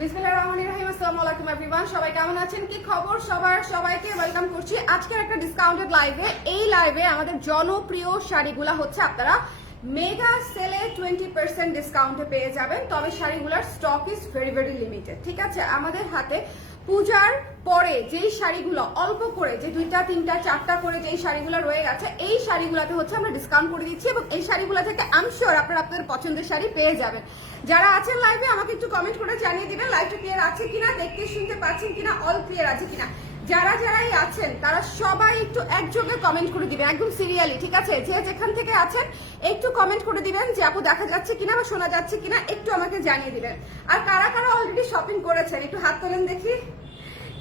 বিসমিল্লাহির রহমানির রহিম। আসসালামু আলাইকুম এভরিওয়ান, সবাই কেমন আছেন, কি খবর সবার? সবাইকে ওয়েলকাম করছি আজকের একটা ডিসকাউন্টেড লাইভে। এই লাইভে আমাদের জনপ্রিয় শাড়িগুলো হচ্ছে আপনারা মেগা সেলে 20% ডিসকাউন্টে পেয়ে যাবেন। তবে শাড়িগুলোর stock is very very limited, ঠিক আছে? আমাদের হাতে পূজার পরে যেই শাড়িগুলো অল্প করে, যে 2টা 3টা 4টা করে যেই শাড়িগুলো রয়ে গেছে, এই শাড়িগুলোতে হচ্ছে আমরা ডিসকাউন্ট করে দিচ্ছি এবং এই শাড়িগুলো থেকে আমি শিওর আপনারা আপনাদের পছন্দের শাড়ি পেয়ে যাবেন। যারা আছেন লাইভে আমাকে একটু কমেন্ট করে জানিয়ে দিবেন লাইভটা ক্লিয়ার আছে কিনা, দেখতে শুনতে পাচ্ছেন কিনা, অল ক্লিয়ার আছে কিনা। যারাই আছেন তারা সবাই একটু একযোগে কমেন্ট করে দিবেন, একদম সিরিয়ালি, ঠিক আছে? যে যেখান থেকে আছেন একটু কমেন্ট করে দিবেন যে আপু দেখা যাচ্ছে কিনা বা শোনা যাচ্ছে কিনা, একটু আমাকে জানিয়ে দিবেন। আর কারা কারা অলরেডি শপিং করেছেন একটু হাত তোলেন দেখি।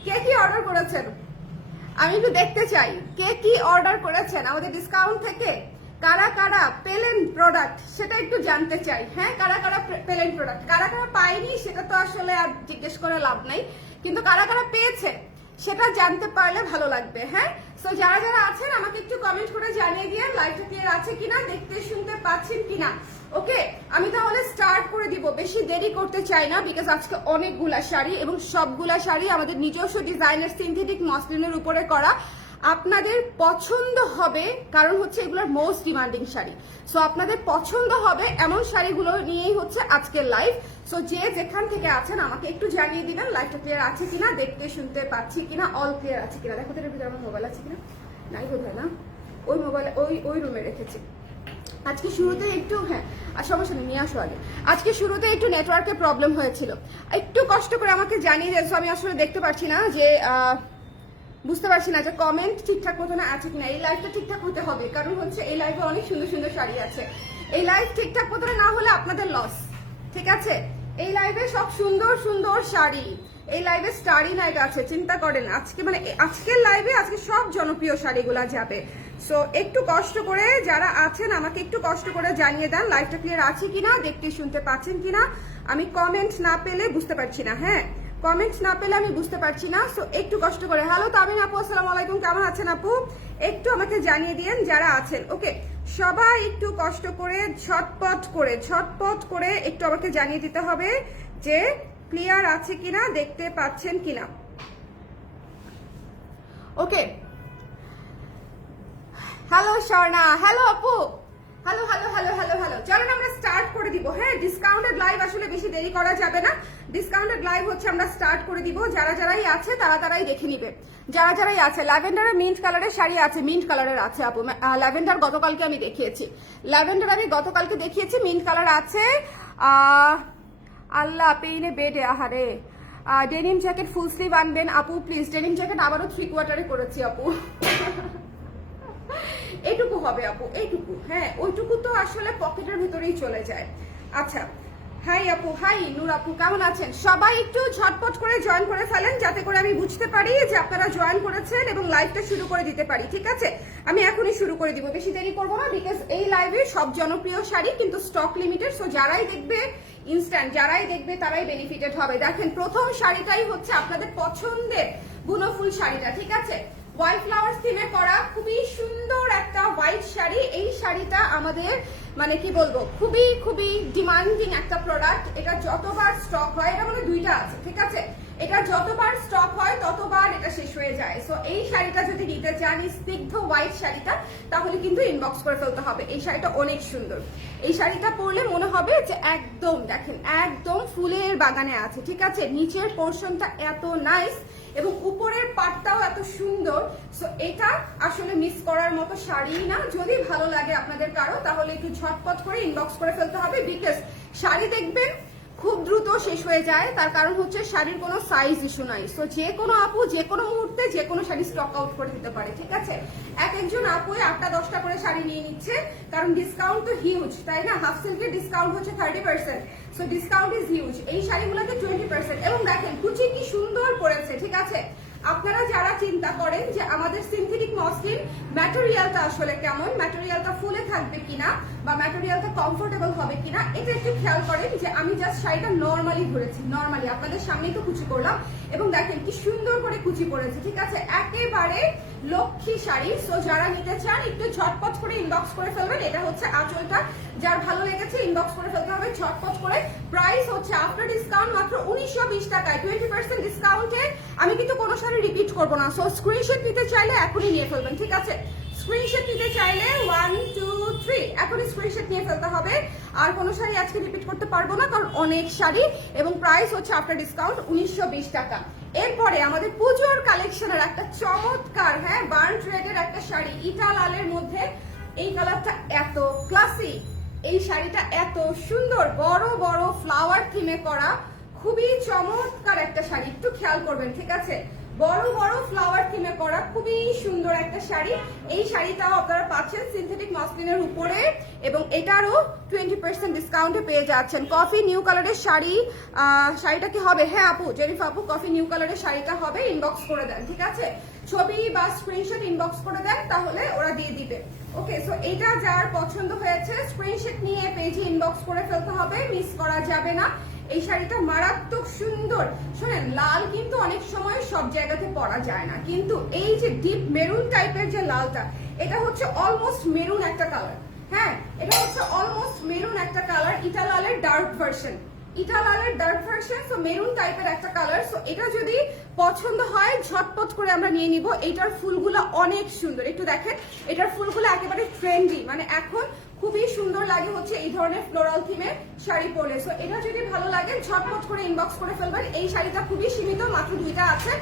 কে কি অর্ডার করেছেন আমি একটু দেখতে চাই, কে কি অর্ডার করেছেন আমাদের ডিসকাউন্ট থেকে। কারা কারা পেলেন প্রোডাক্ট সেটা একটু জানতে চাই। হ্যাঁ, কারা কারা পেলেন প্রোডাক্ট, কারা কারা পায়নি সেটা তো আসলে আর জিজ্ঞেস করে লাভ নাই, কিন্তু কারা কারা পেয়েছে সেটা জানতে পারলে ভালো লাগবে। হ্যাঁ, সো যারা আছেন আমাকে একটু কমেন্ট করে জানিয়ে দিয়ে লাইভটা ক্লিয়ার আছে কিনা, দেখতে শুনতে পাচ্ছেন কিনা। ওকে, আমি তাহলে স্টার্ট করে দিব, বেশি দেরি করতে চাই না, বিকজ আজকে অনেকগুলা শাড়ি এবং সবগুলা শাড়ি আমাদের নিজস্ব ডিজাইনের সিনথেটিক মসলিনের উপরে করা। আপনাদের পছন্দ হবে, কারণ হচ্ছে এগুলোর মোস্ট ডিমান্ডিং শাড়ি। সো আপনাদের পছন্দ হবে এমন শাড়িগুলো নিয়েই হচ্ছে আজকের লাইভ। সো যে যেখান থেকে আছেন আমাকে একটু জানিয়ে দিবেন লাইভটা ক্লিয়ার আছে কিনা, দেখতে শুনতে পাচ্ছি কিনা, অল ক্লিয়ার আছে কিনা। দেখো তো এর ভিতরে আমার মোবাইল আছে কিনা, নাই বোধ হয় না, ওই মোবাইল ওই রুমে রেখেছি। আজকে শুরুতে একটু, হ্যাঁ আর সমস্যা নেই, নিয়ে আসো আগে। আজকে শুরুতে একটু নেটওয়ার্কের প্রবলেম হয়েছিল, একটু কষ্ট করে আমাকে জানিয়ে দেন। আমি আসলে দেখতে পাচ্ছি না যে বুঝতে পারছি না যে কমেন্ট ঠিকঠাক মতো না আছে কিনা। এই লাইভটা ঠিকঠাক হতে হবে, কারণ হচ্ছে এই লাইভে অনেক সুন্দর সুন্দর শাড়ি আছে। এই লাইভ ঠিকঠাক মতো না হলে আপনাদের লস, ঠিক আছে? এই লাইভে সব সুন্দর সুন্দর শাড়ি, এই লাইভে স্টারি নাইট আছে, চিন্তা করেন আজকে মানে আজকের লাইভে আজকে সব জনপ্রিয় শাড়িগুলা যাবে। সো একটু কষ্ট করে যারা আছেন আমাকে একটু কষ্ট করে জানিয়ে দেন লাইভটা ক্লিয়ার আছে কিনা, দেখতে শুনতে পাচ্ছেন কিনা। আমি কমেন্ট না পেলে বুঝতে পারছি না, হ্যাঁ কমেন্ট না পেলে আমি বুঝতে পারছি না। সো একটু কষ্ট করে। হ্যালো তামিন আপু, আসসালামু আলাইকুম, কেমন আছেন আপু? একটু আমাকে জানিয়ে দিয়েন যারা আছেন। ওকে, সবাই একটু কষ্ট করে ঝটপট করে একটু আমাকে জানিয়ে দিতে হবে যে ক্লিয়ার আছে কিনা, দেখতে পাচ্ছেন কিনা। ওকে, হ্যালো স্বর্ণা, হ্যালো আপু, hello hello hello hello hello. চলেন আমরা স্টার্ট করে দিব। হ্যাঁ, ডিসকাউন্টেড লাইভ আসলে বেশি দেরি করা যাবে না, ডিসকাউন্টেড লাইভ হচ্ছে আমরা স্টার্ট করে দিব। যারাই আছে তারাই দেখে নিবে। যারাই আছে, ল্যাভেন্ডারের মিন্ট কালারের শাড়ি আছে, মিন্ট কালারের আছে আপু। ল্যাভেন্ডার গতকালকে আমি দেখিয়েছি, মিন্ট কালার আছে। আল্লাহ পেইনে বেডে, আহারে। ডেনিম জ্যাকেট ফুল স্লিভ আনবেন আপু প্লিজ। ডেনিম জ্যাকেট আবারও 3/4 করেছি আপু। এইটুকু হবে আপু, এইটুকু, হ্যাঁ ওইটুকু তো আসলে পকেটের ভিতরেই চলে যায়। আচ্ছা, হাই আপু, হাই নূর আপু, কেমন আছেন? সবাই একটু ঝটপট করে জয়েন করে ফেলেন, যাতে করে আমি বুঝতে পারি যে আপনারা জয়েন করেছেন এবং লাইভটা শুরু করে দিতে পারি, ঠিক আছে? আমি এখনই শুরু করে দিব, বেশি দেরি করবো না, বিকজ এই লাইভে সব জনপ্রিয় শাড়ি কিন্তু স্টক লিমিটেড। সো যারাই দেখবে ইনস্ট্যান্ট, যারাই দেখবে তারাই বেনিফিটেড হবে। দেখেন প্রথম শাড়িটাই হচ্ছে আপনাদের পছন্দের বুনোফুল শাড়িটা, ঠিক আছে? হোয়াইট ফ্লাওয়ার থিমে করা খুবই সুন্দর একটা হোয়াইট শাড়ি। এই শাড়িটা আমাদের মানে কি বলবো, খুবই ডিমান্ডিং একটা প্রোডাক্ট। এটা যতবার স্টক হয়, এটা মানে 2টা আছে, ঠিক আছে? এটা যতবার স্টক হয় ততবার এটা শেষ হয়ে যায়। সো এই শাড়িটা যদি নিতে চান, স্নিগ্ধ হোয়াইট শাড়িটা, তাহলে কিন্তু ইনবক্স করে ফেলতে হবে। এই শাড়িটা অনেক সুন্দর, এই শাড়িটা পরলে মনে হবে যে একদম, দেখেন একদম ফুলের বাগানে আছে, ঠিক আছে? নিচের পোর্শনটা এত নাইস এবং উপরের পাটটাও এত সুন্দর। সো এটা আসলে মিস করার মতো শাড়ি না। যদি ভালো লাগে আপনাদের কারো, তাহলে একটু ঝটপট করে ইনবক্স করে ফেলতে হবে, বিকজ শাড়ি দেখবেন খুব দ্রুত শেষ হয়ে যায়। তার কারণ হচ্ছে শাড়ির কোনো সাইজ ইস্যু নাই। সো যে কোনো আপু যে কোনো মুহূর্তে যে কোনো শাড়ি স্টক আউট করে দিতে পারে, ঠিক আছে? একজন আপু 8টা 10টা করে শাড়ি নিয়ে নিচ্ছে, কারণ ডিসকাউন্ট তো হিউজ, তাই না? হাফ সিল্কের ডিসকাউন্ট হচ্ছে 30%। So discount is huge. এই শাড়িগুলোতে 20%। এবং দেখেন কুচি কি সুন্দর পড়েছে, ঠিক আছে? আপনারা যারা চিন্তা করেন যে আমাদের সিনথেটিক মসলিন ম্যাটেরিয়ালটা আসলে কেমন, ম্যাটেরিয়ালটা ফুলে থাকবে কিনা, বা ম্যাটেরিয়ালটা কমফোর্টেবল হবে কিনা এটা একটু খেয়াল করেন। যে আমি জাস্ট শাড়িটা নর্মালি ধরেছি, নর্মালি আপনাদের সামনেই তো কুচি করলাম, এবং দেখেন কি সুন্দর করে কুচি পড়েছে, ঠিক আছে, একেবারে লক্ষ্মী শাড়ি। সো যারা নিতে চান একটু ঝটপট করে ইনবক্স করে ফেলবেন। এটা হচ্ছে আঁচলটা, যার ভালো লেগেছে ইনবক্স করে ফেলতে হবে ঝটপট করে। প্রাইস হচ্ছে আফটার ডিসকাউন্ট মাত্র 1920 টাকায়, 20% ডিসকাউন্টে। আমি কিন্তু কোনো শাড়ি রিপিট করবো না। সো স্ক্রিনশট নিতে চাইলে এখনই নিয়ে ফেলবেন, ঠিক আছে, স্ক্রিনশট নিতে চাইলে 1 2 3 এখনই স্ক্রিনশট নিয়ে ফেলতে হবে। আর কোনো শাড়ি আজকে রিপিট করতে পারবো না, কারণ অনেক শাড়ি, এবং প্রাইস হচ্ছে আফটার ডিসকাউন্ট 1920 টাকা। এরপরে আমাদের পুজোর কালেকশনের একটা চমৎকার, হ্যাঁ, বার্ন রেডের একটা শাড়ি, ইটা লালের মধ্যে। এই কালারটা এত ক্লাসি, এই শাড়িটা এত সুন্দর, বড় বড় ফ্লাওয়ার থিমে করা, খুবই চমৎকার একটা শাড়ি, একটু খেয়াল করবেন, ঠিক আছে, বড় বড় ফ্লাওয়ার থিমে করা খুবই সুন্দর একটা শাড়ি। এই শাড়িটাও আপনারা পাচ্ছেন সিনথেটিক মসলিনের উপরে, এবং এটারও 20% ডিসকাউন্টে পেয়ে যাচ্ছেন। কফি নিউ কালারের শাড়ি, শাড়িটা কি হবে? হ্যাঁ আপু, জেরিফা আপু, কফি নিউ কালারের শাড়িটা হবে, ইনবক্স করে দেন, ঠিক আছে, ছবি বা স্ক্রিনশট ইনবক্স করে দেন, তাহলে ওরা দিয়ে দিবে। ওকে, সো এটা যার পছন্দ হয়েছে স্ক্রিনশট নিয়ে পেজে ইনবক্স করে ফেলতে হবে, মিস করা যাবে না। এই শাড়িটা মারাত্মক সুন্দর। শোনেন, লাল কিন্তু অনেক সময় সব জায়গাতে পরা যায় না, কিন্তু এই যে ডিপ মেরুন টাইপের যে লালটা, এটা হচ্ছে অলমোস্ট মেরুন একটা কালার। হ্যাঁ, এটা হচ্ছে অলমোস্ট মেরুন একটা কালার, ইটা লালের ডার্ক ভার্সন, ইটা লালের ডার্ক ভার্সন। সো মেরুন টাইপের একটা কালার। সো এটা যদি পছন্দ হয় ঝটপট করে আমরা নিয়ে নিব। এটার ফুলগুলো অনেক সুন্দর, একটু দেখেন, এটার ফুলগুলো একেবারে ট্রেন্ডি, মানে এখন খুবই সুন্দর লাগে হচ্ছে এই ধরনের ফ্লোরাল থিমের শাড়ি পরলে। সো এটা যদি ভালো লাগে ঝটপট করে ইনবক্স করে ফেলবেন। এই শাড়িটা খুবই সীমিত, মাত্র 2টা আছে,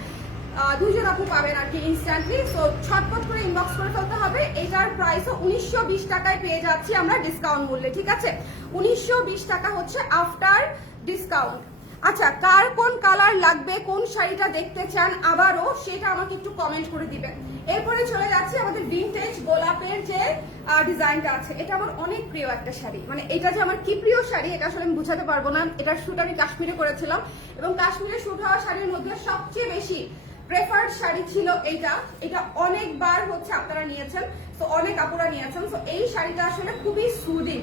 2জন আপু পাবেন আর কি ইনস্ট্যান্টলি। সো ছটপট করে ইনবক্স করে ফেলতে হবে। এটার প্রাইসও 1920 টাকায় পেয়ে যাচ্ছি আমরা ডিসকাউন্ট মূল্যে, ঠিক আছে, 1920 টাকা হচ্ছে আফটার ডিসকাউন্ট। আচ্ছা, কার কোন কালার লাগবে, কোন শাড়িটা দেখতে চান আবারও, সেটা আমাকে একটু কমেন্ট করে দিবেন। এরপরে চলে যাচ্ছে আমাদের ভিনটেজ গোলাপের যে ডিজাইনটা আছে। এটা আমার অনেক প্রিয় একটা শাড়ি, মানে এটা যে আমার কি প্রিয় শাড়ি এটা আসলে আমি বুঝাতে পারবো না। এটার শুট আমি কাশ্মীরে করেছিলাম, এবং কাশ্মীরে শুট হওয়া শাড়ির মধ্যে সবচেয়ে বেশি প্রেফার্ড শাড়ি ছিল এইটা। এটা অনেকবার হচ্ছে আপনারা নিয়েছেন, তো অনেক আপুরা নিয়েছেন। তো এই শাড়িটা আসলে খুবই সুদিং।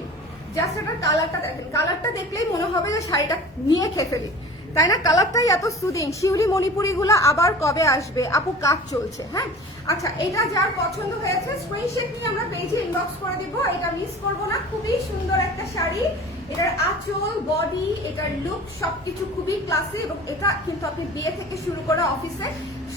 জাস্ট এটার কালারটা দেখেন, কালারটা দেখলেই মনে হবে যে শাড়িটা নিয়ে খেয়ে ফেলি, তাই না? কালারটাই এত সুদিং। শিউলি মণিপুরি গুলা আবার কবে আসবে আপু? কাজ চলছে। হ্যাঁ, আচ্ছা, এটা যার পছন্দ হয়েছে স্ক্রিনশট নিয়ে আমরা পেজে ইনবক্স করে দিব, এটা মিস করবো না। খুবই সুন্দর একটা শাড়ি, এটার আঁচল, বডি, এটার লুক সবকিছু খুবই ক্লাসি, এবং এটা কিন্তু আপনি বিয়ে থেকে শুরু করে অফিসে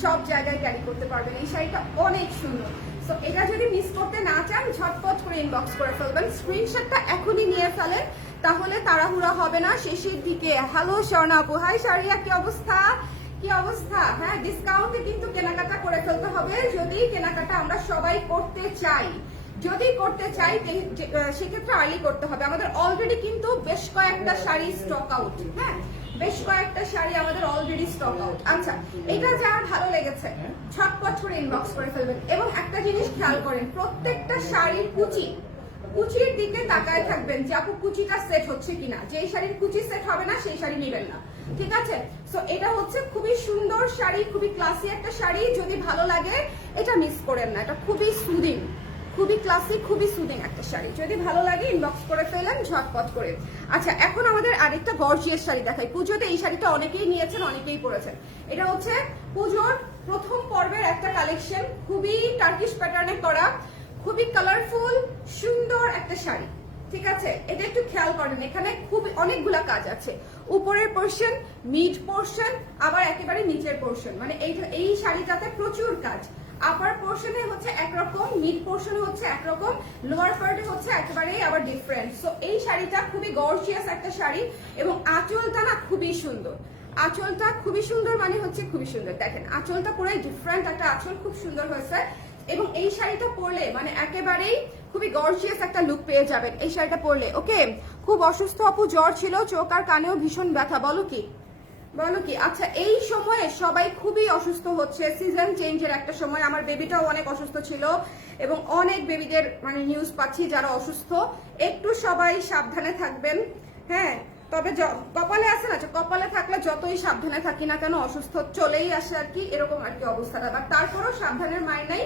সব জায়গায় ক্যারি করতে পারবেন। এই শাড়িটা অনেক সুন্দর। সো এটা যদি মিস করতে না চান ঝটপট করে ইনবক্স করে ফেলবেন, স্ক্রিনশটটা এখনই নিয়ে ফেলেন, তাহলে তাড়াহুড়া হবে না শেষের দিকে। হ্যালো স্বর্ণা আপু, হাই শারিয়া, কি অবস্থা? কি অবস্থা? হ্যাঁ, ডিসকাউন্টে কিন্তু কেনাকাটা করে ফেলতে হবে যদি কেনাকাটা আমরা সবাই করতে চাই। যদি করতে চাই সেক্ষেত্রে আর্লি করতে হবে। আমাদের অলরেডি কিন্তু বেশ কয়েকটা শাড়ি স্টক আউট। হ্যাঁ, বেশ কয়েকটা শাড়ি আমাদের অলরেডি স্টক আউট। আচ্ছা, এটা যার ভালো লেগেছে ঝটপট করে ইনবক্স করে ফেলবেন। এবং একটা জিনিস খেয়াল করেন, প্রত্যেকটা শাড়ির কুচির দিকে তাকায় থাকবেন যে আপু কুচিটা সেট হচ্ছে কিনা। যেই শাড়ির কুচি সেট হবে না সেই শাড়ি নেবেন না, ঠিক আছে? সো এটা হচ্ছে খুবই সুন্দর শাড়ি, খুবই ক্লাসি একটা শাড়ি। যদি ভালো লাগে এটা মিস করেন না, এটা খুবই সুদিং, খুবই ক্লাসি, খুবই সুদিং একটা শাড়ি। যদি ভালো লাগে ইনবক্স করে ফেলেন ঝটপট করে। আচ্ছা, এখন আমাদের আরেকটা গর্জিয়াস শাড়ি দেখাই। পুজোতে এই শাড়িটা অনেকেই নিয়েছেন, অনেকেই পরেছেন। এটা হচ্ছে পুজোর প্রথম পর্বের একটা কালেকশন, খুবই টার্কিশ প্যাটার্নে করা, খুবই কালারফুল সুন্দর একটা শাড়ি, ঠিক আছে? এটা একটু খেয়াল করেন, এখানে খুব অনেকগুলা কাজ আছে। উপরের পোর্শন, মিড পোর্শন, আবার একেবারে নিচের পোর্শন, মানে এই শাড়িটাতে প্রচুর কাজ। আপার পোর্শনে হচ্ছে একরকম, মিড পোর্শনে হচ্ছে একরকম, লোয়ার পার্টে হচ্ছে একেবারেই আবার ডিফারেন্ট। সো এই শাড়িটা খুবই গর্জিয়াস একটা শাড়ি, এবং আঁচলটা না খুবই সুন্দর। আঁচলটা খুবই সুন্দর, মানে হচ্ছে খুবই সুন্দর। দেখেন আঁচলটা পুরো ডিফারেন্ট একটা আঁচল, খুব সুন্দর হয়েছে। এবং এই শাড়িটা পরলে মানে একেবারেই খুবই গর্জিয়াস একটা লুক পেয়ে যাবেন এই শাড়িটা পরলে। ওকে, খুব অসুস্থ আপু, জ্বর ছিল, চোখ আর কানেও ভীষণ ব্যথা। বলো কি? আচ্ছা, এই সময়ে সবাই খুবই অসুস্থ হচ্ছে, সিজন চেঞ্জের একটা সময়। আমার বেবিটাও অনেক অসুস্থ ছিল, এবং অনেক বেবিদের মানে নিউজ পাচ্ছি যারা অসুস্থ। একটু সবাই সাবধানে থাকবেন। হ্যাঁ, তবে কপালে আছে না, কপালে থাকলে যতই সাবধানে থাকি না কেন অসুস্থ চলেই আসে আর কি, এরকম আর কি অবস্থাটা। বাট তারপরও সাবধানের মাইনেই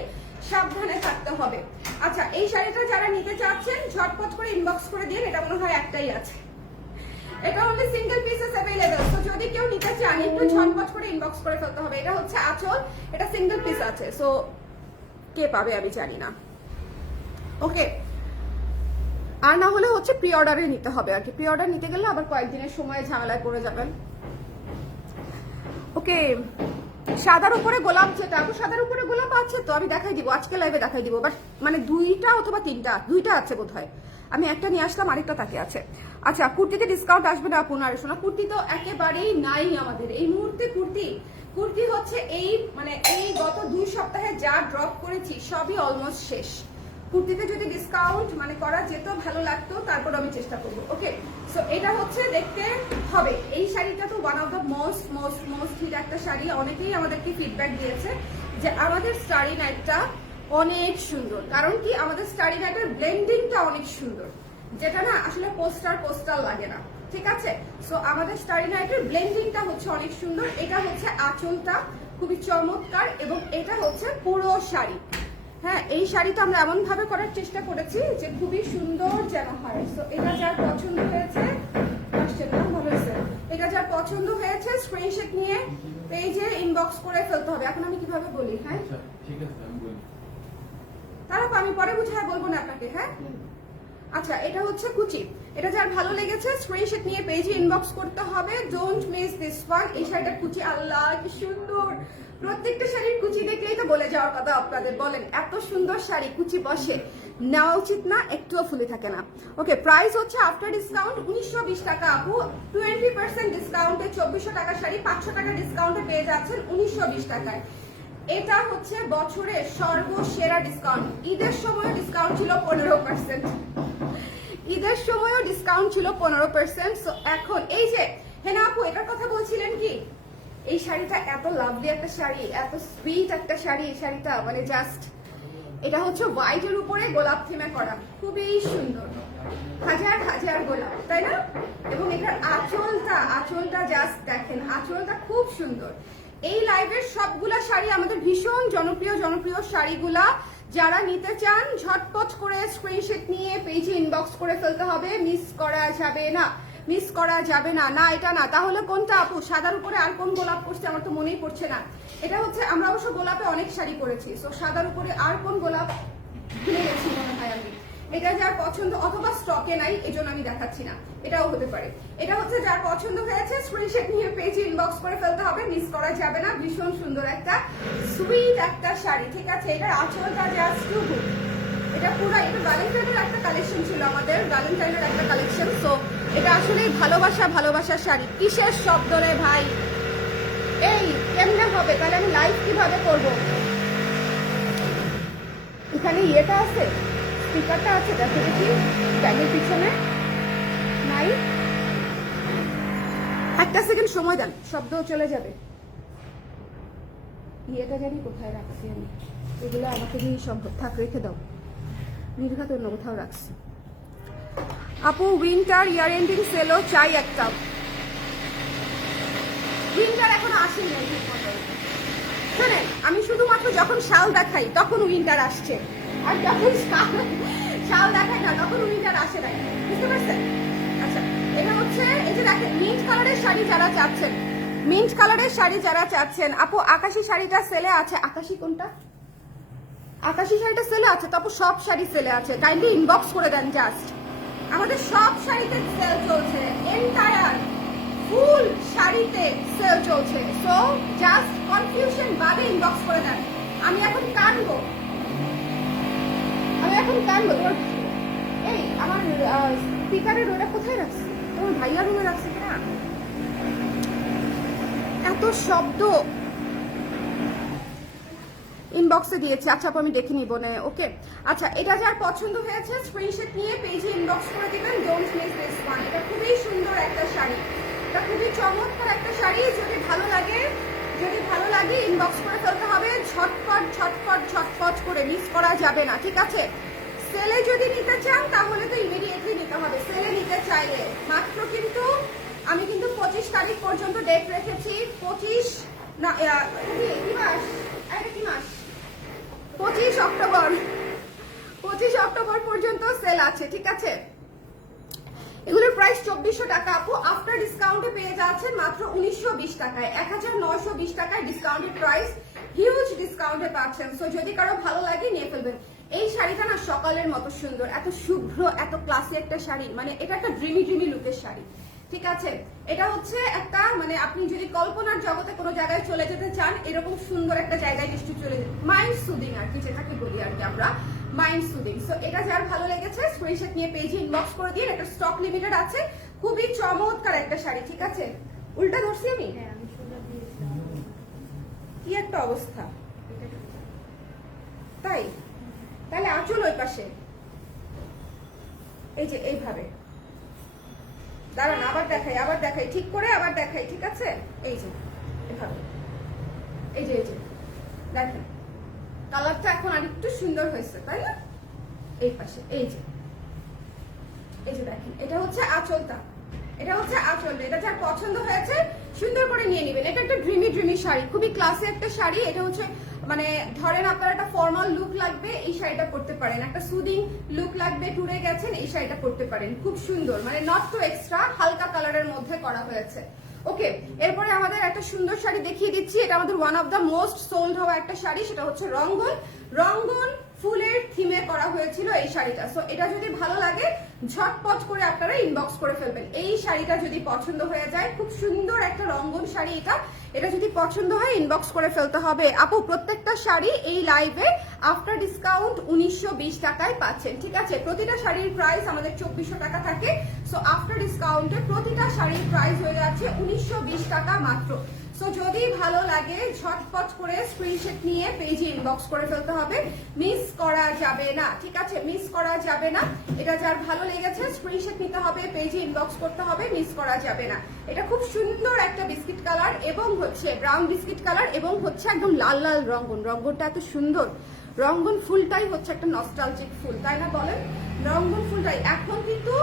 সাবধানে থাকতে হবে। আচ্ছা, এই শাড়িটা যারা নিতে চাচ্ছেন ঝটপট করে ইনবক্স করে দিন। এটা মনে হয় একটাই আছে, এটা only single pieces available. So যদি কেউ নিতে চান একটু ঝটপট করে ইনবক্স করে ফেলতে হবে। এটা হচ্ছে আঁচল, এটা সিঙ্গেল পিস আছে। সো কে পাবে আমি জানি না। ওকে, আর না হলে হচ্ছে প্রি অর্ডারে নিতে হবে আর কি। প্রি অর্ডার নিতে গেলে আবার কয়েকদিনের সময় ঝামেলায় পড়ে যাবেন। ওকে, সাদার উপরে গোলাপ, যেটা আপু সাদার উপরে গোলাপ আছে তো আমি দেখাই দিব, আজকে লাইভে দেখাই দিব। বাট মানে দুইটা অথবা তিনটা, দুইটা আছে বোধহয়। আমি একটা নিয়ে আসলাম, আরেকটা তাকে আছে। আচ্ছা, কুর্তিতে ডিসকাউন্ট আসবে না আপু? না শোনা, কুর্তি তো একেবারেই নাই আমাদের এই মুহূর্তে। কুর্তি হচ্ছে এই গত 2 সপ্তাহে যা ড্রপ করেছি সবই অলমোস্ট শেষ। কুর্তিতে যদি ডিসকাউন্ট করা যেত ভালো লাগতো, তারপর আমি চেষ্টা করবো। ওকে, সো এটা হচ্ছে দেখতে হবে। এই শাড়িটা তো one of the most hit একটা শাড়ি। অনেকেই আমাদেরকে ফিডব্যাক দিয়েছে যে আমাদের স্টারি নাইটটা অনেক সুন্দর। কারণ কি, আমাদের স্টারি নাইটের ব্লেন্ডিংটা অনেক সুন্দর, যেটা না আসলে পোস্টার লাগে না। ঠিক আছে, সো আমাদের স্টারি নাইটের ব্লেন্ডিংটা হচ্ছে অনেক সুন্দর। এটা হচ্ছে আঁচলটা খুবই চমৎকার, এবং এটা হচ্ছে পুরো শাড়ি। হ্যাঁ, এই শাড়িটা আমরা এমন ভাবে করার চেষ্টা করেছি যে খুবই সুন্দর যেন হয়। সো এটা যার পছন্দ হয়েছে, আসছে না ভালো হয়েছে, এটা যার পছন্দ হয়েছে স্ক্রিনশট নিয়ে পেজে ইনবক্স করে ফেলতে হবে। এখন আমি কিভাবে বলি? হ্যাঁ ঠিক আছে, আমি বলি, তারপর আমি পরে বুঝায় বলবো না আপনাকে। হ্যাঁ, আচ্ছা, এটা হচ্ছে কুচি। এটা যার ভালো লেগেছে স্ক্রিনশট নিয়ে পেজে ইনবক্স করতে হবে। Don't miss this one. এই শাড়িটার কুচি, আল্লাহ কি সুন্দর! প্রত্যেকটা শাড়ির কুচি দেখলেই তো বলে যাওয়ার কথা আপনাদের। বলেন, এত সুন্দর শাড়ি কুচি বসে নেওয়া উচিত না? একটুও ফুলে থাকে না। ওকে, প্রাইস হচ্ছে আফটার ডিসকাউন্ট 1920 টাকা আপু। 20% ডিসকাউন্টে 2400 টাকা শাড়ি 500 টাকা ডিসকাউন্টে পেয়ে যাচ্ছেন 1920 টাকায়। এটা হচ্ছে বছরের সর্বসেরা ডিসকাউন্ট। ঈদের সময় ডিসকাউন্ট ছিল 15%। ঈদের সময়ও ডিসকাউন্ট ছিল 15%। সো এখন এই যে হেনা আপু এটার কথা বলছিলেন কি, এই শাড়িটা এত লাভলি একটা শাড়ি, এত সুইট একটা শাড়ি। এই শাড়িটা জাস্ট, এটা হচ্ছে হোয়াইটের উপরে গোলাপ থিমে করা, খুবই সুন্দর, হাজার গোলাপ, তাই না? এবং এটার আঁচলটা জাস্ট দেখেন, আঁচলটা খুব সুন্দর। এই লাইভের সবগুলা শাড়ি আমাদের ভীষণ জনপ্রিয় শাড়িগুলা। যারা নিতে চান ঝটপট করে স্ক্রিনশট নিয়ে পেজে ইনবক্স করে ফেলতে হবে। মিস করা যাবে না। না এটা না, তাহলে কোনটা আপু? সাদার উপরে আর কোন গোলাপ করছে আমার তো মনেই পড়ছে না। এটা হচ্ছে, আমরা অবশ্য গোলাপে অনেক শাড়ি করেছি, সো সাদার উপরে আর কোন গোলাপ ভুলে গেছি মনে হয় আমি। এটা যার পছন্দ, অথবা স্টকে নাই এজন্য আমি দেখাচ্ছি না, এটাও হতে পারে। এটা হচ্ছে যার পছন্দ হয়েছে স্ক্রিনশট নিয়ে পেজে ইনবক্স করে ফেলতে হবে, মিস করা যাবে না। ভীষণ সুন্দর একটা সুইট একটা শাড়ি। ঠিক আছে, এটার আঁচলটা জাস্ট টু গুড। এটা পুরো, এটা ভ্যালেন্টাইনের একটা কালেকশন ছিল আমাদের, ভ্যালেন্টাইনের একটা কালেকশন। সো এটা আসলে ভালোবাসার শাড়ি। কিসের শব্দ রে ভাই? এই কেমনে হবে তাহলে? আমি লাইভ কিভাবে করব? এখানে ইয়েটা আছে, স্পিকারটা আছে, দেখো দেখি ব্যাগের পিছনে নাই। একটা সেকেন্ড সময় দেন, শব্দ চলে যাবে। ইয়েটা জানি কোথায় রাখছি আমি, এগুলো আমাকে দিয়ে সম্ভব। থাক, রেখে দাও, নির্ঘাত অন্য কোথাও রাখছি। আপু উইন্টার ইয়ার এন্ডিং সেলও চাই একটা। উইন্টার এখন আসেনি ঠিক মতো। শোনেন, আমি শুধুমাত্র যখন শাল দেখাই তখন উইন্টার আসছে, আর যখন শাল দেখাই না তখন উইন্টার আসে নাই। বুঝতে পারছেন? আচ্ছা, এটা হচ্ছে এই যে দেখেন মিন্ট কালারের শাড়ি যারা চাচ্ছেন, আপু আকাশি শাড়িটা সেলে আছে। আকাশি কোনটা? আকাশি শাড়িটা সেলে আছে তো আপু, সব শাড়ি সেলে আছে। কাইন্ডলি ইনবক্স করে দেন জাস্ট। আমাদের সব শাড়িতে সেল চলছে, এন্টায়ার ফুল শাড়িতে সেল চলছে। সো জাস্ট কনফিউশন বাদে ইনবক্স করে দেন। আমি এখন কানবো। তোমার এই আমার স্পিকারের ওটা কোথায় রাখছি? তোমার ভাইয়া রুমে রাখছি কিনা? এত শব্দ ইনবক্সে দিয়েছি। আচ্ছা আপু আমি দেখে নিব না। ওকে, আচ্ছা, এটা যার পছন্দ হয়েছে স্ক্রিনশট নিয়ে পেজে ইনবক্স করে দিবেন। Don't miss this one. এটা খুবই সুন্দর একটা শাড়ি, এটা খুবই চমৎকার একটা শাড়ি। যদি ভালো লাগে ইনবক্স করে ফেলতে হবে ঝটপট করে, মিস করা যাবে না। ঠিক আছে, সেলে যদি নিতে চান তাহলে তো ইমিডিয়েটলি নিতে হবে। সেলে নিতে চাইলে মাত্র কিন্তু তারিখ পর্যন্ত ডেট রেখেছি। 25 না কি মাস, এটা কি মাস, 25 অক্টোবর, 25 অক্টোবর পর্যন্ত সেল আছে, ঠিক আছে। এগুলোর প্রাইস 2400 টাকা আপু, আফটার ডিসকাউন্টে পেয়ে যাচ্ছেন মাত্র 1920 টাকায়, 1920 টাকায় ডিসকাউন্টেড প্রাইস, হিউজ ডিসকাউন্টে পাচ্ছেন। সো যদি কারো ভালো লাগে নিয়ে ফেলবেন। এই শাড়িটা না সকালের মতো সুন্দর, এত শুভ্র, এত ক্লাসি একটা শাড়ি, মানে এটা একটা ড্রিমি ড্রিমি লুকের শাড়ি, ঠিক আছে। এটা হচ্ছে একটা মানে আপনি যদি কল্পনার জগতে কোনো জায়গায় চলে যেতে চান, এরকম সুন্দর একটা জায়গায় নিশ্চয়ই চলে যেতে, মাইন্ড সুদিং আর কি, যেটাকে বলি আর কি আমরা মাইন্ড সুদিং। সো এটা যার ভালো লেগেছে স্ক্রিনশট নিয়ে পেজে ইনবক্স করে দিন। একটা স্টক লিমিটেড আছে, খুবই চমৎকার একটা শাড়ি, ঠিক আছে। উল্টা ধরছি আমি, কি একটা অবস্থা, তাই তাহলে আঁচল ওই পাশে, এই যে এইভাবে দাঁড়ান, আবার দেখাই, আবার দেখাই ঠিক করে, আবার দেখাই, ঠিক আছে। এই যে এভাবে, এই যে দেখেন কালারটা এখন আরেকটু সুন্দর হয়েছে, তাই না। এই পাশে এই যে দেখেন, এটা হচ্ছে আঁচলটা, এটা হচ্ছে আঁচলটা। এটা যার পছন্দ হয়েছে সুন্দর করে নিয়ে নেবেন। এটা একটা ড্রিমি ড্রিমি শাড়ি, খুবই ক্লাসি একটা শাড়ি। এটা হচ্ছে মানে ধরেন আপনার একটা ফর্মাল লুক লাগবে, এই শাড়িটা পরতে পারেন। একটা সুদিং লুক লাগবে, ট্যুরে গেছেন, এই শাড়িটা পরতে পারেন। খুব সুন্দর, মানে নট টু এক্সট্রা, হালকা কালারের মধ্যে করা হয়েছে। ওকে, এরপরে আমাদের একটা সুন্দর শাড়ি দেখিয়ে দিচ্ছি। এটা আমাদের one of the most sold হওয়া একটা শাড়ি, সেটা হচ্ছে রঙ্গন। রঙ্গন ফুলের থিমে করা হয়েছিল এই শাড়িটা। সো এটা যদি ভালো লাগে ঝটপট করে আপনারা ইনবক্স করে ফেলবেন। এই শাড়িটা যদি পছন্দ হয়ে যায়, খুব সুন্দর একটা রঙ্গন শাড়ি এটা, এটা যদি পছন্দ হয় ইনবক্স করে ফেলতে হবে। আপু প্রত্যেকটা শাড়ি এই লাইভে আফটার ডিসকাউন্ট 1920 টাকায় পাচ্ছেন, ঠিক আছে। প্রতিটা শাড়ির প্রাইস আমাদের 2400 টাকা থাকে। সো আফটার ডিসকাউন্টে প্রতিটা শাড়ির প্রাইস হয়ে যাচ্ছে 1920 টাকা মাত্র। সো যদি ভালো লাগে ঝটপট করে স্ক্রিনশট নিয়ে পেজে ইনবক্স করে ফেলতে হবে, মিস করা যাবে না, ঠিক আছে, মিস করা যাবে না। এটা যার ভালো লেগেছে স্ক্রিনশট নিতে হবে, পেজে ইনবক্স করতে হবে, মিস করা যাবে না। এটা খুব সুন্দর একটা বিস্কিট কালার এবং হচ্ছে ব্রাউন বিস্কিট কালার এবং হচ্ছে একদম লাল লাল রঙ্গন। রঙ্গনটা এত সুন্দর, রঙ্গন ফুলটাই হচ্ছে একটা নস্টালজিক ফুল, তাই না বলেন। রঙ্গন ফুলটাই এখন কিন্তু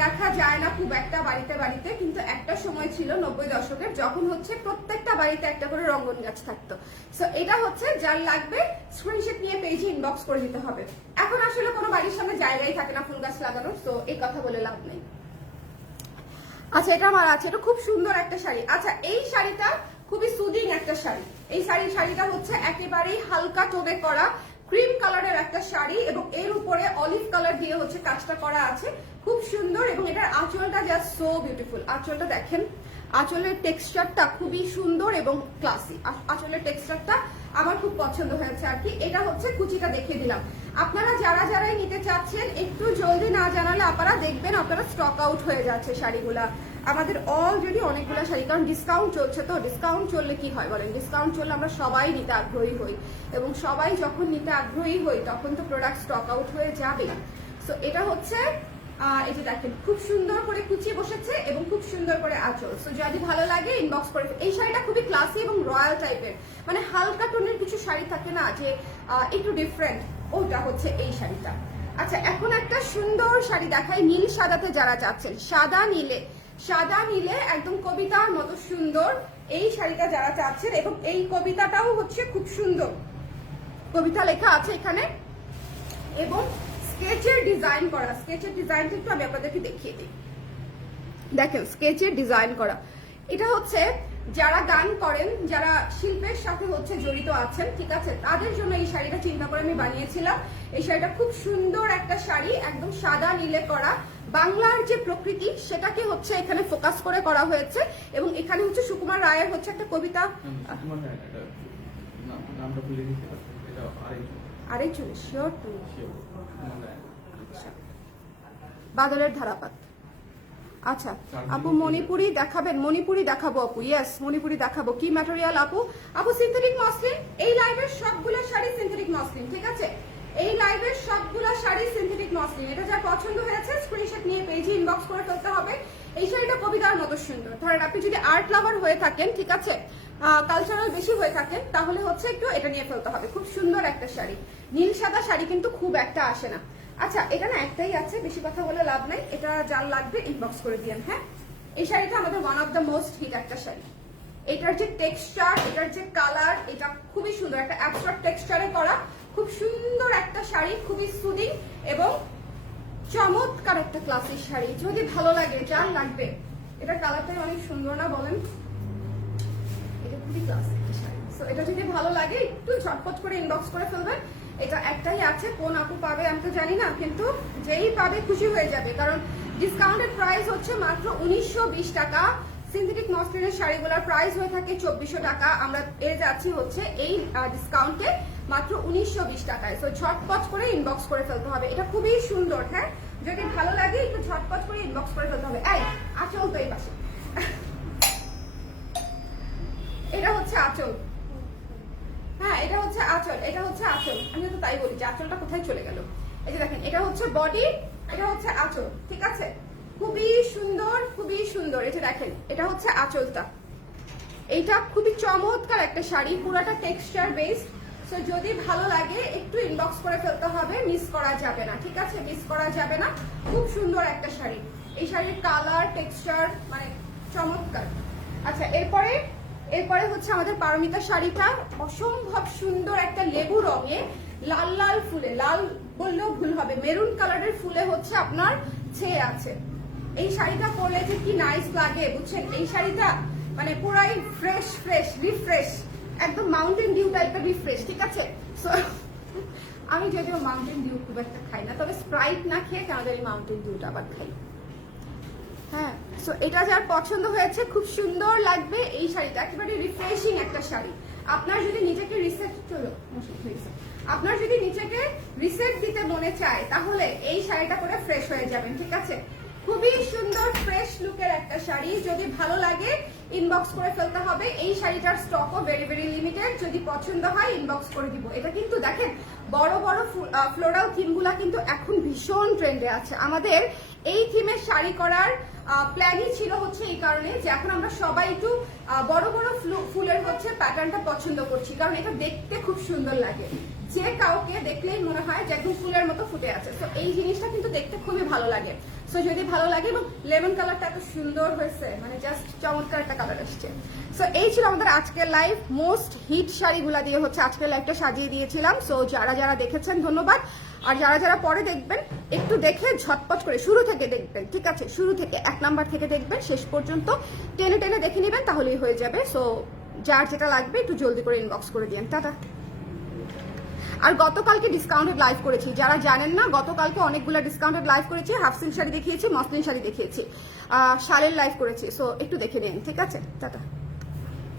দেখা যায় না খুব একটা বাড়িতে বাড়িতে, কিন্তু একটা সময় ছিল 90 দশকের, যখন হচ্ছে প্রত্যেকটা বাড়িতে একটা করে রঙ্গন গাছ থাকতো। সো এটা হচ্ছে যার লাগবে স্ক্রিনশট নিয়ে পেজে ইনবক্স করে দিতে হবে। এখন আসলে কোনো বাড়ির সামনে জায়গাই থাকে না ফুল গাছ লাগানোর, সো এই কথা বলে লাভ নেই। আচ্ছা এটা আমার আছে, এটা খুব সুন্দর একটা শাড়ি। আচ্ছা এই শাড়িটা খুবই সুদিং একটা শাড়ি। এই শাড়িটা হচ্ছে একেবারেই হালকা টোনে করা ক্রিম কালারের একটা শাড়ি এবং এর উপরে অলিভ কালার দিয়ে হচ্ছে কাজটা করা আছে, খুব সুন্দর। এবং এটার আঁচলটা জাস্ট সো বিউটিফুল। আঁচলটা দেখেন, আঁচলের টেক্সচারটা খুবই সুন্দর এবং ক্লাসি। আঁচলের টেক্সচারটা আমার খুব পছন্দ হয়েছে আর কি। এটা হচ্ছে কুচিটা দেখিয়ে দিলাম। আপনারা যারাই নিতে চাচ্ছেন একটু জলদি না জানালে আপনারা দেখবেন আপনারা স্টক আউট হয়ে যাচ্ছে শাড়িগুলা। আমাদের অলরেডি অনেকগুলো শাড়ি, কারণ ডিসকাউন্ট চলছে, তো ডিসকাউন্ট চললে কি হয় বলেন, ডিসকাউন্ট চললে আমরা সবাই নিতে আগ্রহী হই এবং সবাই যখন নিতে আগ্রহী হই তখন তো প্রোডাক্ট স্টক আউট হয়ে যাবে। সো এটা হচ্ছে এই যে দেখেন খুব সুন্দর করে কুচি বসেছে এবং খুব সুন্দর করে আঁচল। সো যদি ভালো লাগে ইনবক্স করে। এই শাড়িটা খুবই ক্লাসি এবং রয়্যাল টাইপের, মানে হালকা টোনের কিছু শাড়ি থাকে না যে একটু ডিফারেন্ট, ওটা হচ্ছে এই শাড়িটা। আচ্ছা এখন একটা সুন্দর শাড়ি দেখাই, নীল সাদাতে যারা চাচ্ছেন, সাদা নীলে একদম কবিতার মতো সুন্দর এই শাড়িটা যারা চাচ্ছেন, এবং এই কবিতাটাও হচ্ছে খুব সুন্দর, কবিতা লেখা আছে এখানে এবং স্কেচের ডিজাইন করা। স্কেচের ডিজাইনটা একটু আমি আপনাদেরকে দেখিয়ে দিই। দেখেন স্কেচের ডিজাইন করা, এটা হচ্ছে যারা গান করেন, যারা শিল্পের সাথে হচ্ছে জড়িত আছেন, ঠিক আছে, তাদের জন্য এই শাড়িটা চিন্তা করে আমি বানিয়েছিলাম। এই শাড়িটা খুব সুন্দর একটা শাড়ি, একদম সাদা নীলে করা, বাংলার যে প্রকৃতি সেটাকে হচ্ছে এখানে ফোকাস করে করা হয়েছে এবং এখানে হচ্ছে সুকুমার রায়ের হচ্ছে একটা কবিতা। আরেকজন শিওর টু বাদলের ধারাপাত। আচ্ছা আপু মণিপুরি দেখাবেন? মণিপুরি দেখাবো আপু, ইয়েস মণিপুরি দেখাবো। কি ম্যাটেরিয়াল আপু? আপু সিনথেটিক মসলিন। এই লাইভের সবগুলো শাড়ি সিনথেটিক মসলিন, ঠিক আছে, এই লাইভের সবগুলো শাড়ি সিনথেটিক মসলিন। এটা যার পছন্দ হয়েছে স্ক্রিনশট নিয়ে পেজে ইনবক্স করে ফেলতে হবে। এই শাড়িটা কবিতার মতো সুন্দর। ধরেন আপনি যদি আর্ট লাভার হয়ে থাকেন, ঠিক আছে, কালচারাল বেশি হয়ে থাকেন, তাহলে হচ্ছে একটু এটা নিয়ে ফেলতে হবে। খুব সুন্দর একটা শাড়ি, নীল সাদা শাড়ি কিন্তু খুব একটা আসে না। আচ্ছা এটা না একটাই আছে, বেশি কথা বলে লাভ নাই। এটা যার লাগবে ইনবক্স করে দিয়েন। হ্যাঁ এই শাড়িটা আমাদের one of the most hit একটা শাড়ি। এটার যে টেক্সচার, এটার যে কালার, এটা খুবই সুন্দর, একটা অ্যাবস্ট্রাক্ট টেক্সচারে করা খুব সুন্দর একটা শাড়ি, খুবই সুদিং এবং চমৎকার একটা ক্লাসিক শাড়ি। যদি ভালো লাগে, যার লাগবে, এটার কালারটাই অনেক সুন্দর না বলেন? এটা খুবই ক্লাসিক একটা শাড়ি। সো এটা যদি ভালো লাগে একটু ঝটপট করে ইনবক্স করে ফেলবেন। এটা একটাই আছে, কোন আপু পাবে আমি তো জানি না, কিন্তু যেই পাবে খুশি হয়ে যাবে, কারণ ডিসকাউন্টেড প্রাইস হচ্ছে মাত্র 1920 টাকা। সিনথেটিক মসলিনের শাড়িগুলোর প্রাইস হয়ে থাকে 2400 টাকা। আমরা পেয়ে যাচ্ছি হচ্ছে এই ডিসকাউন্টে মাত্র 1920 টাকায়। সো ঝটপট করে ইনবক্স করে ফেলতে হবে। এটা খুবই সুন্দর। হ্যাঁ, যদি ভালো লাগে একটু ঝটপট করে ইনবক্স করে ফেলতে হবে। এই আঁচল তো এই পাশে, এটা হচ্ছে আঁচল। হ্যাঁ, এটা হচ্ছে আঁচল, এটা হচ্ছে আঁচল। আমি তো তাই বলি যে আঁচলটা কোথায় চলে গেল। এই যে দেখেন, এটা হচ্ছে বডি, এটা হচ্ছে আঁচল, ঠিক আছে? খুবই সুন্দর, খুবই সুন্দর। এটা দেখেন, এটা হচ্ছে আঁচলটা। এইটা খুবই চমৎকার একটা শাড়ি, পুরাটা টেক্সচার বেসড। সো যদি ভালো লাগে একটু ইনবক্স করে ফেলতে হবে, মিস করা যাবে না, ঠিক আছে? মিস করা যাবে না। খুব সুন্দর একটা শাড়ি। এই শাড়ির কালার, টেক্সচার মানে চমৎকার। আচ্ছা, এরপরে হচ্ছে আমাদের পারমিতা শাড়িটা অসম্ভব সুন্দর একটা লেবু রঙে লাল লাল ফুলে, লাল বললেও ভুল হবে, মেরুন কালারের ফুলে হচ্ছে আপনার ছেয়ে আছে। এই শাড়িটা পরলে যে কি নাইস লাগে বুঝছেন? এই শাড়িটা মানে পুরাই ফ্রেশ ফ্রেশ রিফ্রেশ, একদম মাউন্টেন ডিউ টাইপের রিফ্রেশ, ঠিক আছে? সো আমি যদিও মাউন্টেন ডিউ খুব একটা খাই না, তবে স্প্রাইট না খেয়ে কেন জানি মাউন্টেন ডিউটা আবার খাই। হ্যাঁ, সো এটা যার পছন্দ হয়েছে, খুব সুন্দর লাগবে এই শাড়িটা, একেবারে রিফ্রেশিং একটা শাড়ি। আপনার যদি নিজেকে রিসেট দিতে মনে চায়, তাহলে এই শাড়িটা পরে ফ্রেশ হয়ে যাবেন, ঠিক আছে? খুবই সুন্দর ফ্রেশ লুকের একটা শাড়ি। যদি ভালো লাগে ইনবক্স করে ফেলতে হবে। এই শাড়িটার স্টকও ভেরি ভেরি লিমিটেড। যদি পছন্দ হয় ইনবক্স করে দিব। এটা কিন্তু দেখেন, বড় বড় ফ্লোরাল থিমগুলা কিন্তু এখন ভীষণ ট্রেন্ডে আছে। আমাদের এই থিমের শাড়ি করার প্ল্যানই ছিল হচ্ছে এই কারণে যে এখন আমরা সবাই একটু বড় বড় ফুলের হচ্ছে প্যাটার্নটা পছন্দ করছি, কারণ এটা দেখতে খুব সুন্দর লাগে। যে কাউকে দেখলেই মনে হয় যে একদম ফুলের মতো ফুটে আছে। তো এই জিনিসটা কিন্তু দেখতে খুবই ভালো লাগে। সো যদি ভালো লাগে, এবং লেমন কালারটা এত সুন্দর হয়েছে, মানে জাস্ট চমৎকার একটা কালার আসছে। সো এই ছিল আমাদের আজকের লাইভ। মোস্ট হিট শাড়িগুলা দিয়ে হচ্ছে আজকের লাইভটা সাজিয়ে দিয়েছিলাম। সো যারা যারা দেখেছেন ধন্যবাদ, আর যারা যারা পরে দেখবেন একটু দেখে ঝটপট করে শুরু থেকে দেখবেন, ঠিক আছে? শুরু থেকে 1 নাম্বার থেকে দেখবেন, শেষ পর্যন্ত টেনে টেনে দেখে নেবেন, তাহলেই হয়ে যাবে। সো যার যেটা লাগবে একটু জলদি করে ইনবক্স করে দিন। টাটা। আর গতকালকে ডিসকাউন্টেড লাইভ করেছি, যারা জানেন না, গতকালকে অনেকগুলো ডিসকাউন্টেড লাইভ করেছি। হাফ সিল্ক শাড়ি দেখিয়েছি, মসলিন শাড়ি দেখিয়েছি, শালের লাইভ করেছি। সো একটু দেখে নিন, ঠিক আছে? টাটা।